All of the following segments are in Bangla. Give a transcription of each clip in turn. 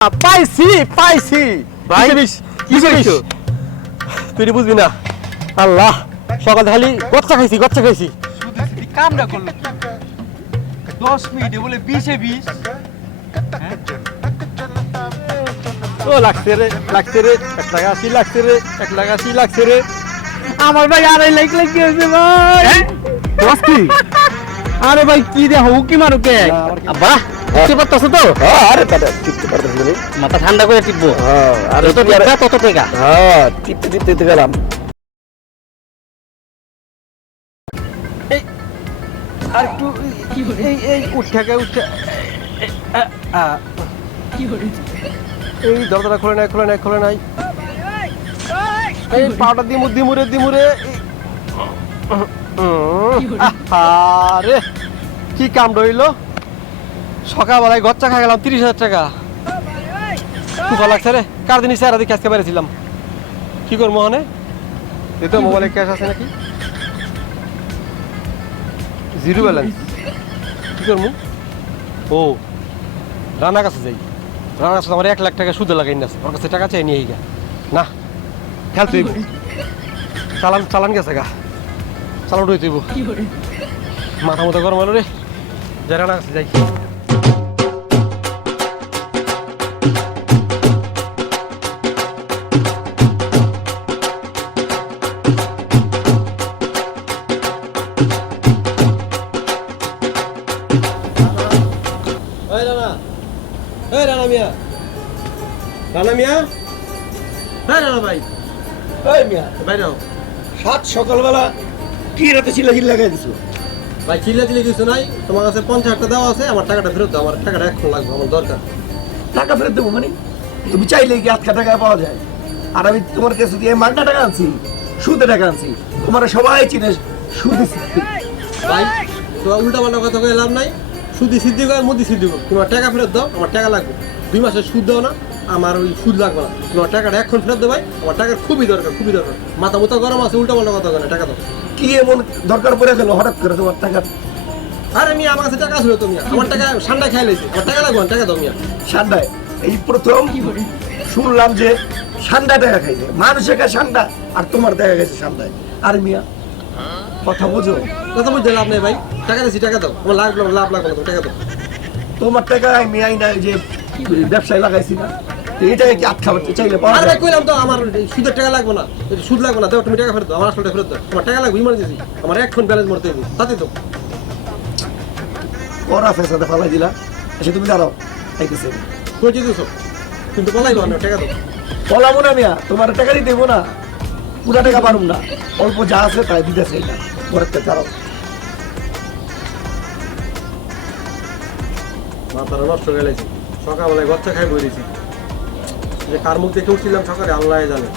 পাইছি পাইছি ভাই কি কইছো তুই বুঝবি না আল্লাহ সকাল খালি গচ্চা খাইছি শুধু কামটা করলো 10 মিনিটে বলে 20 এ 20 ও লাগছে রে 1 টাকা 80 লাগছে রে 1 টাকা 80 লাগছে রে আমার ভাই আড়াই লাখ লাগিয়েছে ভাই দশ কি আরে ভাই কি রে হউ কি মারুকে আব্বা বুঝতে পারতাছ তো আরে দাদা টিপতে পারতেছ না মাথা ঠান্ডা করে টিপবো আর যত টিপবা তত টাকা টিপতে গেলাম আর একটু এই উঠে কি করে এই দরজাটা খোলে নাই এই পাউডার দিমুরে আরে কি কাম রইল সকালবেলায় গচ্চা খাই গেলাম 30,000 টাকা খুব ভালো লাগছে রে কার দিন স্যার আজকে আজকে বেড়েছিলাম কি করবো মনে এই তো মোবাইলে ক্যাশ আছে নাকি জিরো ব্যালেন্স কি করবো ও রানা কাছে যাই রানা কাছে আমার 1 লাখ টাকা সুদে লাগাই না ওর কাছে টাকা চাই নিয়ে না খেল তুই চালান গেছে গা চালান উঠে তুইব মাথা মতো গরম হলো রে যাই রানা কাছে যাই রানা মিয়া রানা ভাই এই মিয়া বাইরে সাত সকালবেলা কি রাতে চিল্লা লাগাই দিছো ভাই চিল্লা কিছু নাই তোমার কাছে 50 টাকা দেওয়া আছে আমার টাকাটা ফেরত দাও আমার টাকাটা এখন লাগবে আমার দরকার টাকা ফেরত দেবো মানে তুমি চাইলে কি আটকা টাকা পাওয়া যায় আর আমি তোমার কাছে দিয়ে মাগনা টাকা আনছি সুদে টাকা আনছি তোমার সবাই চিনে সুদে ভাই তোমার উল্টা পাল্টা কথা কয়ে লাভ নাই সুদি সিদ্ধি কর মুদি সিদ্ধি কর তোমার টাকা ফেরত দাও আমার টাকা লাগবে 2 মাসের সুদ দাও না আমার ওই সুদ লাগবে না তোমার টাকাটা এখন ফেরত দেবো ভাই আমার টাকার খুবই দরকার মাথা মুথা গরম আছে উল্টা পাল্টা কথা কয় না টাকা দাও কি এমন দরকার পড়ে গেল হঠাৎ করে তোমার টাকা আরে মিয়া আমার কাছে টাকা ছিল তুমি আমার টাকা ঠান্ডা খাই লাইছে আমার টাকা লাগবে টাকা দাও মিয়া ঠান্ডায় এই প্রথম শুনলাম যে ঠান্ডা টাকা খাইছে মানুষের কাছে ঠান্ডা আর তোমার দেখা গেছে ঠান্ডায় আর মিয়া কথা বোঝো কথা বুঝতে লাভ নেই ভাই টাকা দিচ্ছি টাকা দাও আমার লাভ লাগবে না টাকা দাও তোমার টাকা আমি আই না যে ব্যবসায় লাগাইছি না এইটাকে কি আটকা করতে চাইলে পাওয়া আরে যায় কইলাম তো আমার সুদের টাকা লাগবে না সুদ লাগবে না দাও তুমি টাকা ফেরত দাও আমার আসলে ফেরত দাও আমার টাকা লাগবে ইমার্জেন্সি আমার এখন ব্যালেন্স মরতে হবে তাতে তো করা ফেসাতে ফালাই দিলা এসে তুমি দাঁড়াও আইতেছে কই দিছো কিন্তু বলাইলো না টাকা দাও বলাবো না মিয়া তোমার টাকা দিয়ে দেবো না পুরা টাকা পারুম না অল্প যা আছে তাই দিতে চাই না ঘরের থেকে দাঁড়াও মাথাটা নষ্ট হয়ে গেছে সকালবেলায় গচ্চা খাই বই দিয়েছি যে কার মুখ দেখে উঠছিলাম সকালে আল্লাহ জানে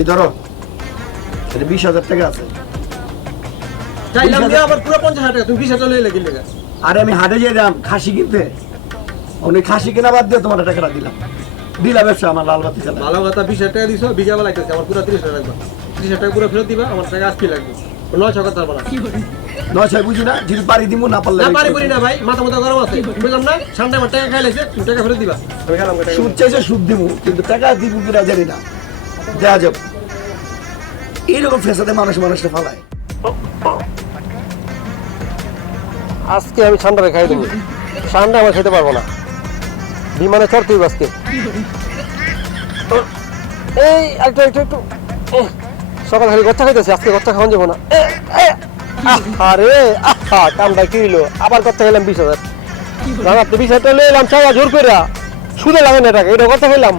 এই ধরো এটা 20,000 টাকা আছে চাইলাম যে আবার পুরো 50,000 টাকা তুমি 20,000 চলে এলে কিনলে গেছে আরে আমি হাটে যেয়ে দাম খাসি কিনতে উনি খাসি কেনা বাদ দিয়ে তোমার টাকাটা দিলাম ব্যবসা আমার লাল বাতি চালা ভালো কথা 20,000 টাকা দিছো বিঘা বেলা লাগতেছে আমার পুরো 30,000 লাগবে 30,000 টাকা পুরো ফেরত দিবা আমার টাকা আজকে লাগবে 9 টাকা তারপর নয় ছয় বুঝি না যদি পারি দিব না পারলে না পারি না ভাই মাথা গরম আছে বুঝলাম না ঠান্ডা আমার টাকা খাই লাইছে তুমি টাকা ফেরত দিবা আমি গেলাম সুদ চাইছে সুদ দিব কিন্তু টাকা দিব কিনা জানি না দেয়া যাবে এইরকম ফেসাতে মানুষকে ফালায় আজকে আমি ঠান্ডা খাই দেবো ঠান্ডা আমার খেতে পারবো না বিমানে চড়তেই আজকে এই একটু সকাল খালি গচ্চা খাইতেছি আজকে গচ্চা খাওয়ান যাবো না আরে কামটা কি হইলো আবার গচ্চা খেলাম 20,000 দাদা 20,000 টাকা এলাম চাওয়া জোর করে সুদে লাগে না টাকা এটা গচ্চা খেলাম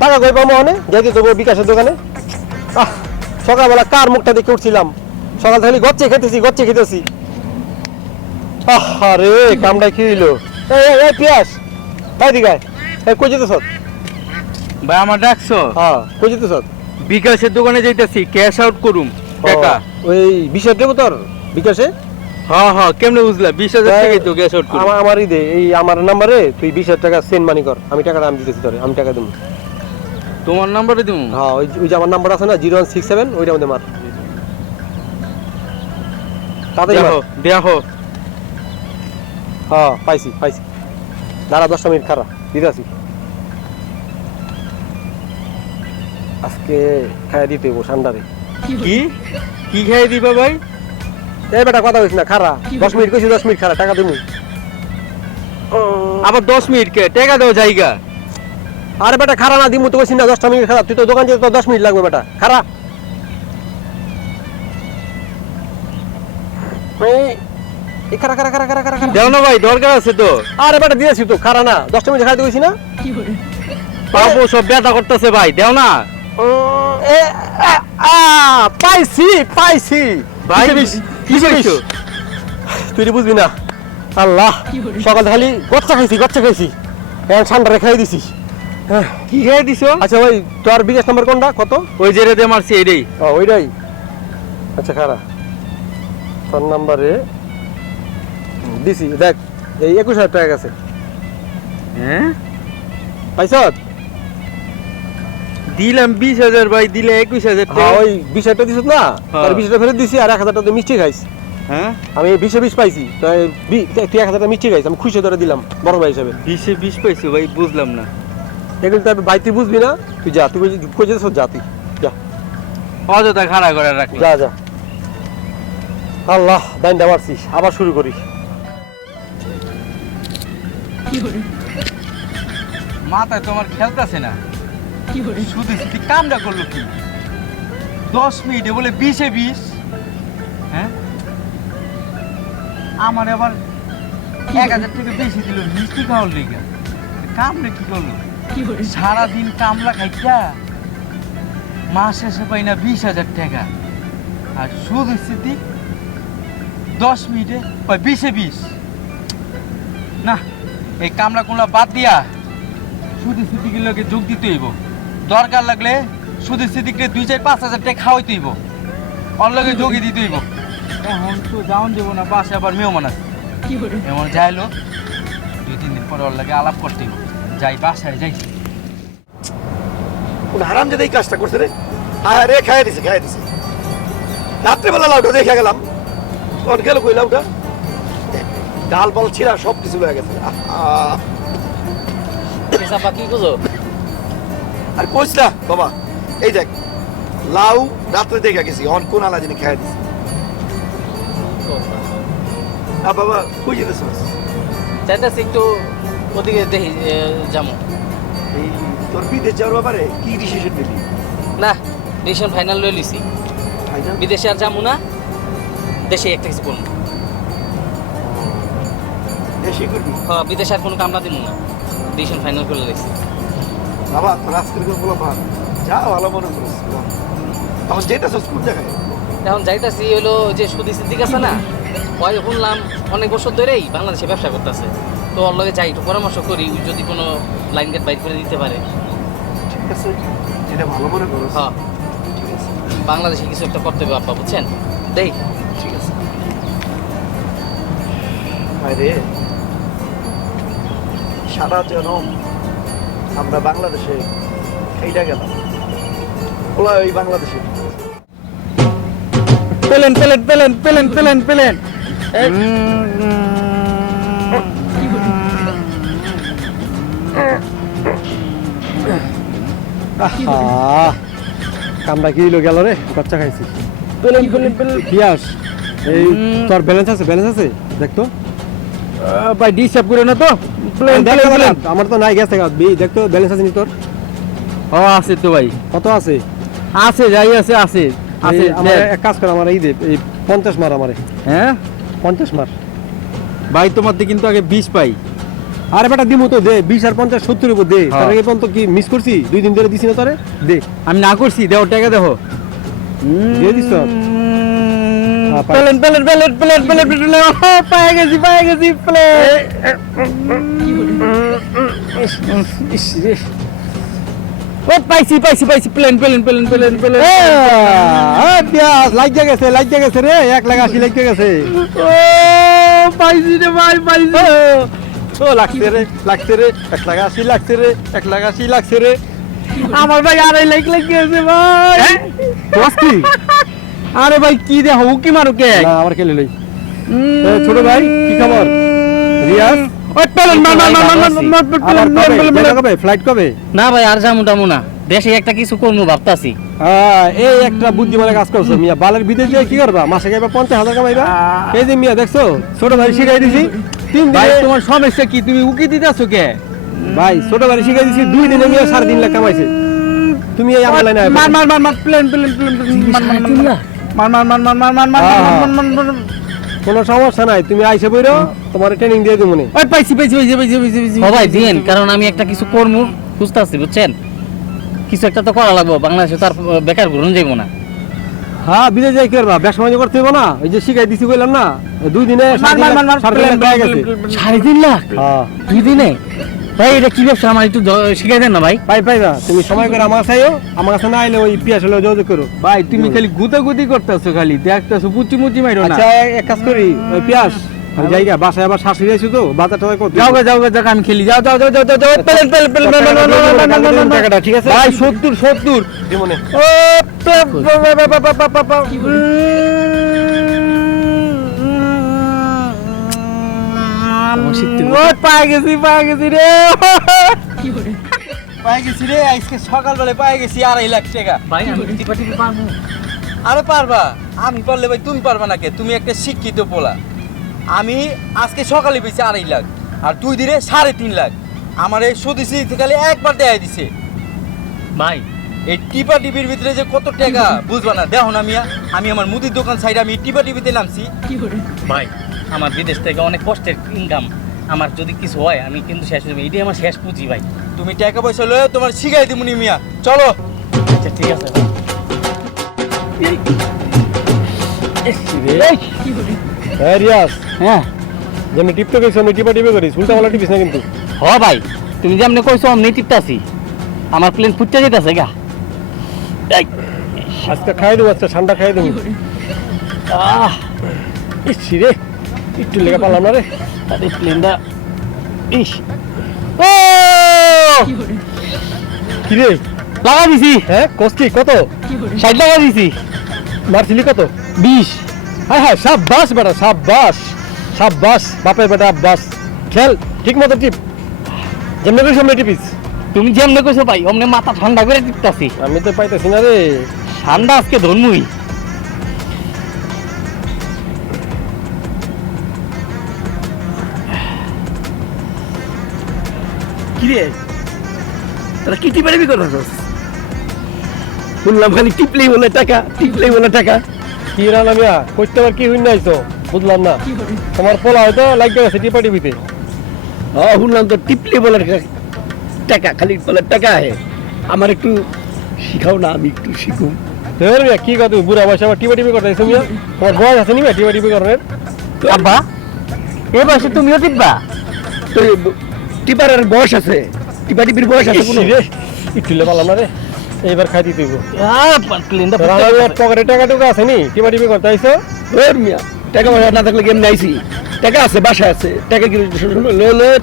টাকা কই পাবো মনে যাইতে দেবো বিকাশের দোকানে সকালবেলা কার মুখটা দেখে উঠছিলাম সকাল খালি গচ্চে খেতেছি আরে কামটা কি হইলো এই পিয়াস তাই দিগায় কই যেতেছ ভাই আমার ডাকছো হ্যাঁ কই যেতেছ বিকাশের দোকানে যাইতাছি ক্যাশ আউট করুম টাকা ওই 20,000 দেবো তোর বিকাশে হ্যাঁ কেমনে বুঝলা 20,000 টাকাই তো ক্যাশ আউট করুম আমারই দে এই আমার নাম্বারে তুই 20,000 টাকা সেন্ড মানি কর আমি টাকাটা আমি দিতেছি তোরে আমি টাকা দেবো তোমার নাম্বারে দিমু হ্যাঁ ওই যে আমার নাম্বার আছে না 0167 ওইটা মধ্যে মার তাড়াতাড়ি মার। দেখো হ্যাঁ পাইছি দাঁড়া 10 মিনিট খারাপ দিদাছি আজকে খাই দিতে হইব ঠান্ডারে। কি কি খাই দিবা ভাই? এই বেটা কথা কইছ না খারা 10 মিনিট কইছি 10 মিনিট খারা টাকা দিমু। আবার 10 মিনিট কে টাকা দাও জায়গা? আরে বেটা খারা না দিমু তো কইছি না 10 মিনিট খারা তুই তো দোকান যেতে তো 10 মিনিট লাগবে বেটা খারা। এই খারা খারা খারা খারা খারা খারা। দাও না ভাই দরকার আছে তো। আরে বেটা দিয়েছি তো খারা না 10 মিনিট খাইতে কইছি না। বাবু সব ব্যথা করতেছে ভাই দাও না। এ পাইছি ভাই কি কইছো? তুই বুঝবি না আল্লাহ সকাল খালি গচ্চা খাইছি এখন ঠান্ডা খাই দিছি। কি খাই দিছো? আচ্ছা ভাই তোর বিকাশ নাম্বার কোনটা কত? ওই যে রেতে মারছি এইটাই। ও ওইটাই আচ্ছা খারা তোর নাম্বারে দিছি দেখ এই 21,000 টাকা গেছে হ্যাঁ পাইছ? দিলাম 20,000 ভাই দিলে 21,000 হ্যাঁ টাকা। ওই 20,000 টাকা দিছিস না হ্যাঁ। তোর 20,000 ফেরত দিছি আর 1,000 টাকা মিষ্টি খাইছ। হ্যাঁ আমি 20 পাইছি তো তুই 1,000 টাকা মিষ্টি খাইছ আমি খুশি ধরে দিলাম বড় ভাই হিসাবে। 20 পাইছো ভাই বুঝলাম না। এগুলো তো ভাই তুই বুঝবি না তুই যা তুই কই যাস যা তুই যা অযথা খাড়া করে রাখলাম। যা আল্লাহ দাইনটা মারছিস আবার শুরু করি। মাথায় তোমার খেলতেছে না শুধু শুধু কামটা করলো কি 10 মিনিটে বলে 20-এ 20। হ্যাঁ আমার আবার 1,000 টাকা বেশি দিল মিষ্টি খাওয়ার লেগে। কামড়ে কি করলো সারাদিন কামলা খাইটা মাস শেষে পাই না 20,000 টাকা আর শুধু স্থিতি 10 মিনিটে পাই 20-এ 20। না এই কামলা কুমলা বাদ দিয়া সুদি স্থিতিগুলোকে যোগ দিতে হইব। দরকার লাগলে সুদি স্থিতিকে 2-4-5,000 টাকা খাওয়াইতে হইব ওর লগে যোগই দিতে হইব। এখন তো যাওন দেবো না পাশে আবার মেহমান আছে এমন যাইলো 2-3 দিন পরে ওর লাগে আলাপ করতে হইব। যাই বাসায় যাই। কোন হারাম যে এই কাজটা করছে রে। আরে খাইয়া দিছে রাত্রেবেলা লাউটা দেখে গেলাম তখন গেল কই লাউটা ডাল বল ছিঁড়া সব কিছু হয়ে গেছে। আর কইস না বাবা এই দেখ লাউ রাত্রে দেখে গেছি অন কোন আলা যিনি খাইয়া দিছে। বাবা কই যেতেছিস? চাইতেছি একটু ওদিকে দেখি যাবো। এই তোর বিদেশ যাওয়ার ব্যাপারে কি ডিসিশন নিলি? না ডিসিশন ফাইনাল লয়ে লিছি বিদেশে আর যাবো না দেশে একটা কিছু করবো। দেশে করবি? হ্যাঁ বিদেশে আর কোনো কামনা দিব না ডিসিশন ফাইনাল করে লিছি। বাবা তোর আজকের বলো ভালো যা ভালো মনে করিস। তখন যেতেছিস কোন জায়গায়? এখন যাইতাছি হলো যে সুদি সিদ্দিক আছে না ওই শুনলাম অনেক বছর ধরেই বাংলাদেশে ব্যবসা করতেছে তো ওর লগে যাই একটু পরামর্শ করি যদি কোনো লাইন গেট বাইর করে দিতে পারে। ঠিক আছে যেটা ভালো মনে করো। হ্যাঁ ঠিক আছে বাংলাদেশে কিছু একটা করতে হবে আব্বা বুঝছেন দেই। ঠিক আছে আরে সারা জনম আমরা বাংলাদেশে এইটা গেলাম ওলা ওই বাংলাদেশে পেলেন কামটা কি হইলো গেল রে গচ্চা খাইছি। পিয়াস এই তোর ব্যালেন্স আছে দেখতো ভাই ডিস্টার্ব করে না তো। আমার তো নাই গেছে দেখতো ব্যালেন্স আছে নি তোর? ও আছে তো ভাই কত আছে? আছে যাই আছে আমার এক কাজ কর আমার এই দে এই 50 মার আমারে। হ্যাঁ 50 মার ভাই তোমার তো কিন্তু আগে 20 পাই। আরে বেটা দিমু তো দে 20 আর 50 70 উপর দে। হ্যাঁ। তার আগে পর্যন্ত কি মিস করছি 2 দিন ধরে দিছি না তোরে দে। আমি না করছি দেও টাকা দেখো দিয়ে দিছ তো? পেলেন পায়ে গেছি ও পাইছি প্লেন পিয়াস লাগিয়ে গেছে রে 1,80,000 লাগিয়ে গেছে। ও পাইছি রে ভাই পাইছি। ও লাগছে রে 1,80,000 লাগছে রে। আমার ভাই 2.5 লাখ লাগিয়েছে ভাই। বস কি? আরে ভাই কি দেখো কি মারো কে না আমার খেলে লই ছোট ভাই কি খবর? রিয়াজ ফ্লাইট কবে? না ভাই আর যামু টামু না, দেশে একটা কিছু করবো ভাবতাছি। এই একটা বুদ্ধিমানে কাজ করছো মিয়া, বালের বিদেশ দিয়ে কি করবা? মাসে গাইবা 50,000 কামাইবা। এই যে মিয়া দেখছো, ছোট ভাই শিখাই দিছি 3 ভাই দিনে। তোমার সমস্যা কি, তুমি উকি দিতেছো কে? ভাই ছোট ভাই শিখাই দিছি 2 দিনে মিয়া 3.5 লাখ কামাইছে। তুমি এই আমার লাইনে মার মার মার মার প্লেন প্লেন প্লেন মার মার মার মার মার মার মার মার মার মার। কোনো সমস্যা নাই, তুমি আইসে বইরো, তোমার ট্রেনিং দিয়ে দিই মনে। ওই পাইছি পাইছি পাইছি পাইছি পাইছি পাইছি। সবাই দিন, কারণ আমি একটা কিছু করবো খুঁজতেছি, বুঝছেন? কিছু একটা তো করা লাগবো, বাংলাদেশে তার বেকার ঘুরন যাইবো না। হ্যাঁ বিদেশ যাই কি করবা? ব্যবসা বাণিজ্য করতে হইব না? ওই যে শিখাই দিছি বললাম না, 2 দিনে মার মার মার মার 3.5 লাখ পাই গেছে। 3.5 লাখ হ্যাঁ 2 দিনে? ভাই এটা কি ব্যবসা, আমার একটু শিখাই দেন না ভাই। পাইবা, তুমি সময় করে আমার কাছে আইও, আমার কাছে না আইলে ওই পিয়াস হলে যোগাযোগ করো। ভাই তুমি খালি গুতাগুতি করতেছো, খালি দেখতেছো, পুচি মুচি মাইরো না। আচ্ছা এক কাজ করি, ওই পিয়াস আমি যাই গা, বাসায় আবার শাশুড়ি আইছো তো, বাজার টাজার করতে যাও গা যাও গা, যাও আমি খেলি, যাও যাও যাও যাও যাও যাও, প্লেন প্লেন প্লেন টাকাটা ঠিক আছে ভাই 70 জীবনে। ও পাই গেছি রে, পাই গেছি রে, আজকে সকালবেলা পাই গেছি 2.5 লাখ টাকা। ভাই আমি টিপা টিপি পারবো? আরে পারবা, আমি পারলে ভাই তুমি পারবা না কে? তুমি একটা শিক্ষিত পোলা। আমি আজকে সকালে পেয়েছি 2.5 লাখ, আর 2 দিনে 3.5 লাখ। আমার এই সুদিছি খালি একবার দেখাই দিছে। ভাই এই টিপা টিপির ভিতরে যে কত টাকা বুঝবা না, দেখো না মিয়া, আমি আমার মুদির দোকান সাইডে আমি টিপা টিপিতে নামছি। ভাই আমার বিদেশ থেকে অনেক কষ্টের ইনকাম, আমার যদি কিছু হয় আমি কিন্তু শেষ হয়ে যাবো, এটাই আমার শেষ পুঁজি ভাই। তুমি টাকা পয়সা লয়ে তোমার শিখাই দিমুনি মিয়া, চলো। আচ্ছা ঠিক আছে ভাই। হ্যাঁ রিয়াজ, হ্যাঁ যেমনি টিপতে গেছো আমি টিপা টিপে করি, উল্টা পাল্টা টিপিস না কিন্তু। হ ভাই, তুমি যেমনি কইছো অমনি টিপতাছি, আমার প্লেন ফুটতে যেতেছে গা। আজকে খাই দেবো, আজকে ঠান্ডা খাই দেবো। ইসি রে, একটু লেগে পারলাম না রে। আরে প্লেনটা ইস ও কি রে লাগা দিছি। হ্যাঁ কষ্টি কত? 60 লাগা দিছি। মারছিলি কত? 20। হ্যাঁ হ্যাঁ সাব্বাস বেটা, সাব্বাস সাব্বাস, বাপের বেটা আব্বাস। খেল ঠিক মতো টিপ, যেমনি করি সামনে টিপিস। তুমি যেমনি কইছো ভাই অমনি মাথা ঠান্ডা করে টিপতাছি। আমি তো পাইতেছি না রে। ঠান্ডা আজকে ধরমুই। কি রে তোরা কি টিপারিবি করছিস? শুনলাম খালি টিপলেই বলে টাকা, টিপলেই বলে টাকা। কি রান্না মিয়া করতে আবার কি হইন আইছো বুঝলাম না। তোমার পোলা হয়তো লাগবে গেছে টিপা টিপিতে। শুনলাম তো টিপলেই বলে টাকা, খালি বলে টাকা হে। আমার একটু শিখাও না, আমি একটু শিখুম। ধর মিয়া কি কথা, বুড়া বয়সে আবার টিপা টিপি করতে আইছো মিয়া? তোমার বয়স আছে নি মিয়া টিপা টিপি করার? আব্বা এই বয়সে তুমিও টিপবা? তো টিপার আর বয়স আছে, টিপা টিপির বয়স আছে কোনো? ইসি রে, একটু লে পারলাম না রে। এইবার খাই দিতে হইব। প্লেনটা রান্না মিয়ার পকেটে টাকা টুকা আছে নি? টিপা টিপি করতে আইছো? ওর মিয়া টাকা পয়সা না থাকলে কেমন আইছি? টাকা আছে, বাসায় আছে, টাকা কি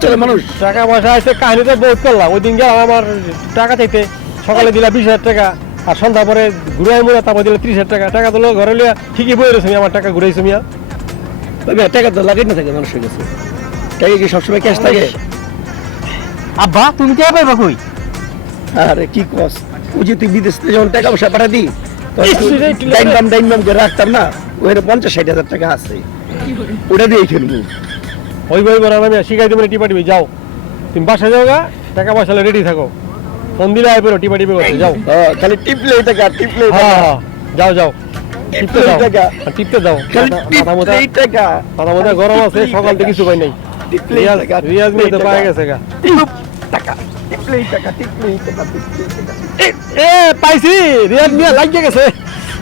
চলে মানুষ? টাকা পয়সা আছে, কাহিনী তো বহুত করলাম। ওই দিন গেলাম আমার টাকা চাইতে, সকালে দিলা 20,000 টাকা, আর সন্ধ্যা পরে ঘুরাই মুড়ে তারপর দিলে 30,000 টাকা। টাকা দিলো ঘরে লিয়া ঠিকই বই রয়েছে আমার টাকা ঘুরাইছো মিয়া। মিয়া টাকা তো লাগে না থাকে মানুষের কাছে, টাকা কি সবসময় ক্যাশ থাকে? আব্বা তুমি কে পাইবা কই? আরে কি কস, ওই যে তুই বিদেশ থেকে যখন টাকা পয়সা পাঠা দি একটু ডাইন বাম করে রাখতাম না, ওখানে 50-60 হাজার টাকা আছে, ওটা দিয়ে খেলবো। ওই বই বলা মিয়া শিখাই দেবো টিপা টিপি। যাও তুমি বাসায় যাও গা, টাকা পয়সা রেডি থাকো, ফোন দিলে আয় পড়ো টিপা টিপি করতে। যাও খালি টিপলেই টাকা, টিপলেই হ্যাঁ টাকা, হ্যাঁ যাও যাও টিপতে টিপলেই যাও, টাকা, আর টিপতে যাও। খালি টিপলেই টাকা, মাথা মধ্যে গরম আছে, সকাল থেকে কিছু পাই নাই। টিপলেই রিয়াজ টাকা, রিয়াজ মেয়ে তো টিপলেই পাই টাকা, গেছে গা। টাকা, টিপলেই টাকা, টিপলেই টাকা, টিপলেই টাকা। এ পাইছি, রিয়াজ মিয়া লাগিয়ে গেছে।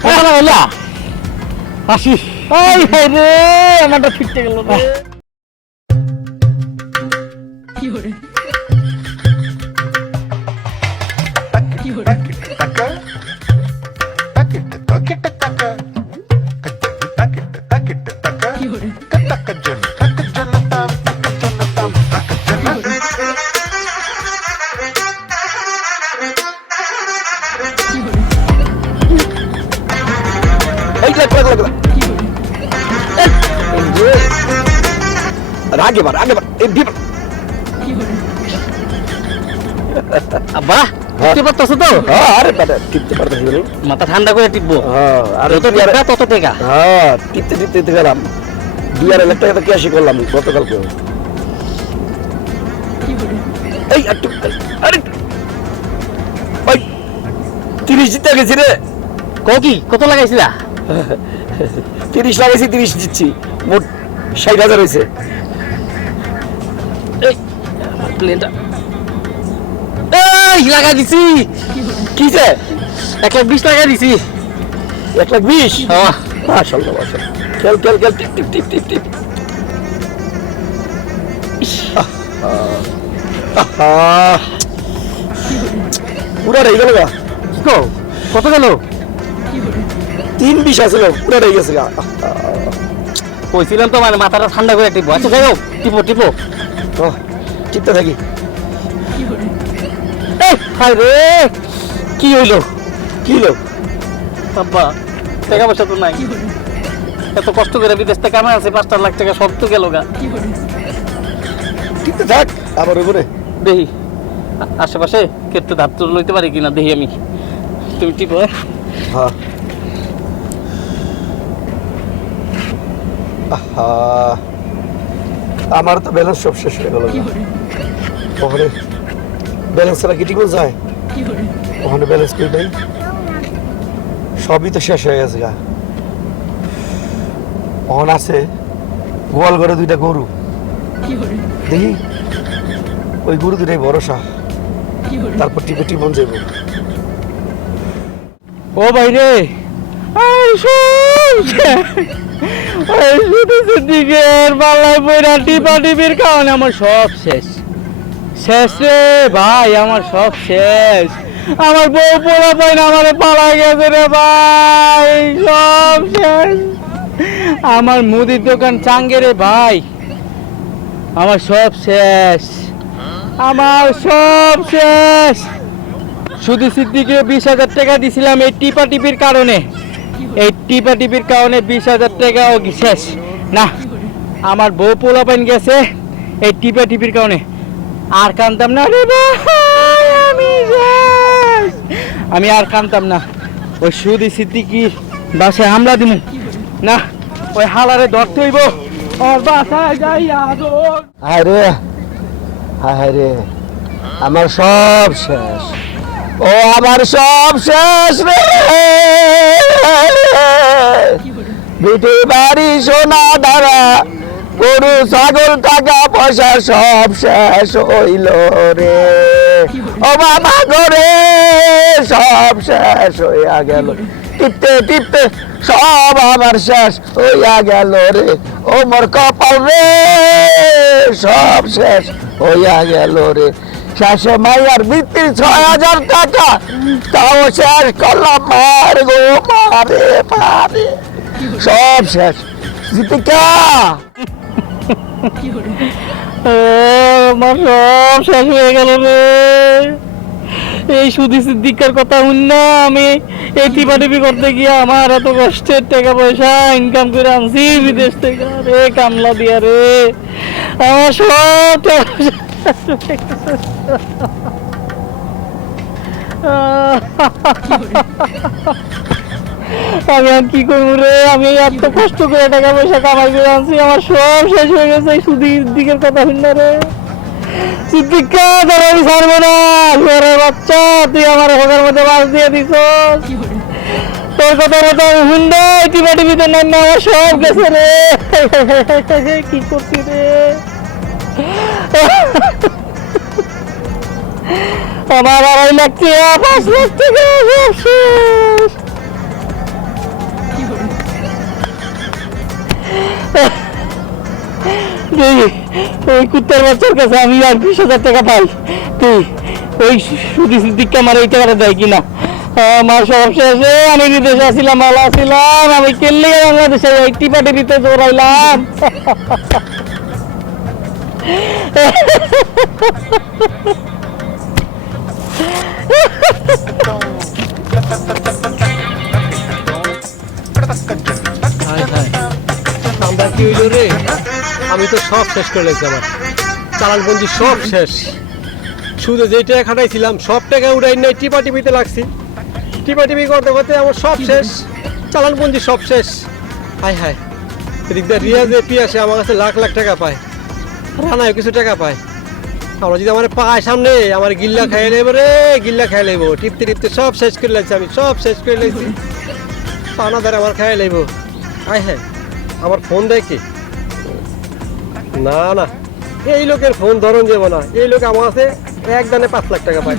কথা বললা আসি এই হে রে আমারটা ফিরতে গেল রে। এই লাগ লাগ লাগ। আর আগেবার এই বিপদ আব্বা হ্যাঁ। টিপতে পারতেছো তো আরে বেটা টিপতে পারতেছি না মাথা ঠান্ডা করে টিপবো আর যত টিপবা তত টেকা টিপতে গেলাম 2,500,000 টাকা তো ক্যাশই করলাম গতকালকে এই একটু আরে ওই 30 জিতে গেছি রে কি কত লাগাইছিলা 30 লাগাইছি 30 দিচ্ছি মোট 60,000 হয়েছে এই আমার প্লেনটা এই লাগাই দিছি কি যে 120 লাগাই দিছি 120 হ্যাঁ মাশাআল্লাহ মাশাআল্লাহ খেল টিপ পুরা রয়ে গেল গা কত গেল 320 আছে পুরা রয়ে গেছে গা কইছিলাম তো মানে মাথাটা ঠান্ডা করে টিপবো আচ্ছা যাই হোক টিপো টিপতে থাকি এই হায় রে কি হইলো কি লোক আব্বা টাকা পয়সা তো নাই এত কষ্ট করে বিদেশ থেকে আমার আছে 5 লাখ টাকা সব তো গেল গা টিপতে থাক আবার উপরে দেখি আশেপাশে কেটে ধার তো লইতে পারি কিনা দেখি আমি তুমি টিপো হ্যাঁ আমার তো ব্যালেন্স সব শেষ হয়ে গেল ওখানে ব্যালেন্স ছাড়া কি ঠিক যায় ওখানে ব্যালেন্স করে দেয় সবই তো শেষ হয়ে গেছে গা ওখানে আছে গোয়াল ঘরে 2টা গরু দেখি ওই গরু 2টাই ভরসা তারপর টিপে টিপন যাবো ও ভাই রে দিকের পাল্লায় পড়া টিপির কারণে আমার সব শেষ রে ভাই আমার সব শেষ আমার বউ পোড়া পাই না আমার পালা গেছে রে ভাই সব শেষ আমার মুদির দোকান চাঙ্গে রে ভাই আমার সব শেষ শুধু সিদ্দিকে 20,000 টাকা দিছিলাম এই টিপির কারণে 20,000 টাকা ও শেষ না আমার বউ পোলা পাইন গেছে এই টিপির কারণে আর কানতাম না রে ভাই আমি আর কানতাম না ওই সুদি সিদ্দিকি বাসায় হামলা দিমু না ওই হালারে ধরতে হইব ওর বাসায় যাইয়া আরে হায় রে আমার সব শেষ ও আমার সব শেষ রে বিটি বাড়ি সোনা দাঁড়া গরু ছাগল টাকা পয়সা সব শেষ হইল রে ও বাবা গরে সব শেষ হইয়া গেল টিপতে সব আমার শেষ হইয়া গেল রে ও মোর কপাল রে সব শেষ হইয়া গেল রে শেষে মাইয়ার বৃত্তি 6,000 টাকা তাও শেষ করলাম মার গো মারে সব শেষ জিতিকা আমার সব শেষ হয়ে গেল রে এই সুদি সিদ্দিকার কথা শুননা আমি এই টিপাটিপি করতে গিয়ে আমার এত কষ্টের টাকা পয়সা ইনকাম করে আনছি বিদেশ থেকে রে কামলা দিয়া রে আমার সব টাকা আমি আর কি করবো রে আমি এত কষ্ট করে টাকা পয়সা কামাই করে আনছি আমার সব শেষ হয়ে গেছে এই সুদির দিকের কথা শুননা রে সিদ্দিকা তোর আমি ছাড়বো না ঘরের বাচ্চা তুই আমার হোকের মধ্যে বাস দিয়ে দিস তোর কথা মতো আমি শুনবো টিপিতে নাই না আমার সব গেছে রে কি করছি রে আমার 2.5 লাখ টাকা 5 লাখ টাকা সব শেষ ওই কুত্তার বাচ্চার কাছে আমি আর 20,000 টাকা পাই তুই ওই সুদি সিদ্দিককে আমার এই টাকাটা দেয় কিনা আমার সব শেষে আমি বিদেশে আসছিলাম ভালো আসছিলাম আমি কেনলে বাংলাদেশে এই টিপিতে দৌড়াইলাম আমরা কি হইল রে আমি তো সব শেষ করে লেগেছি আমার চালানপঞ্জি সব শেষ শুধু যেই টাকা খাটাইছিলাম সব টাকা উড়াই নাই টিপা টিপিতে লাগছি টিপা টিপি করতে করতে আমার সব শেষ চালানপঞ্জি সব শেষ হায় হায় এদিক দিয়ে রিয়াজে পিয়াসে আমার কাছে লাখ লাখ টাকা পায় রানায় কিছু টাকা পায় আমরা যদি আমার পায় সামনে আমার গিল্লা খাইয়ে নেবো রে গিল্লা খাইয়ে নেবো টিপতে টিপতে সব শেষ করে লাগছে আমি সব শেষ করে লাগছি পানা ধরে আমার খাইয়ে নেবো হায় হ্যাঁ আমার ফোন দেয় কি না না এই লোকের ফোন ধরন যাবো না এই লোক আমার কাছে একদানে 5 লাখ টাকা পায়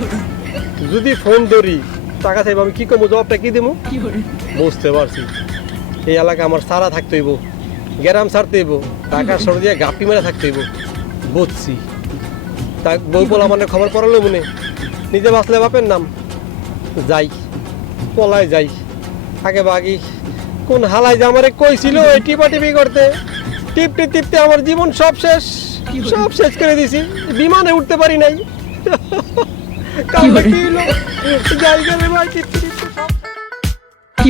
যদি ফোন ধরি টাকা চাইবো আমি কি করবো জবাবটা কি দেবো বুঝতে পারছি এই এলাকা আমার সারা থাকতে হইব গ্রাম ছাড়তে হইব টাকা সরে দিয়ে গাপি মেরে থাকতে হইব বুঝছি তা বউ বলা মানে খবর পড়ালো মনে নিজে বাঁচলে বাপের নাম যাই পলায় যাই আগে বাগি কোন হালাই যে আমারে কইছিল এই টিপা টিপি করতে টিপতে টিপতে আমার জীবন সব শেষ করে দিছি বিমানে উঠতে পারি নাই কাউকে কি হলো যাই গেলে ভাই টিপতে টিপতে সব কি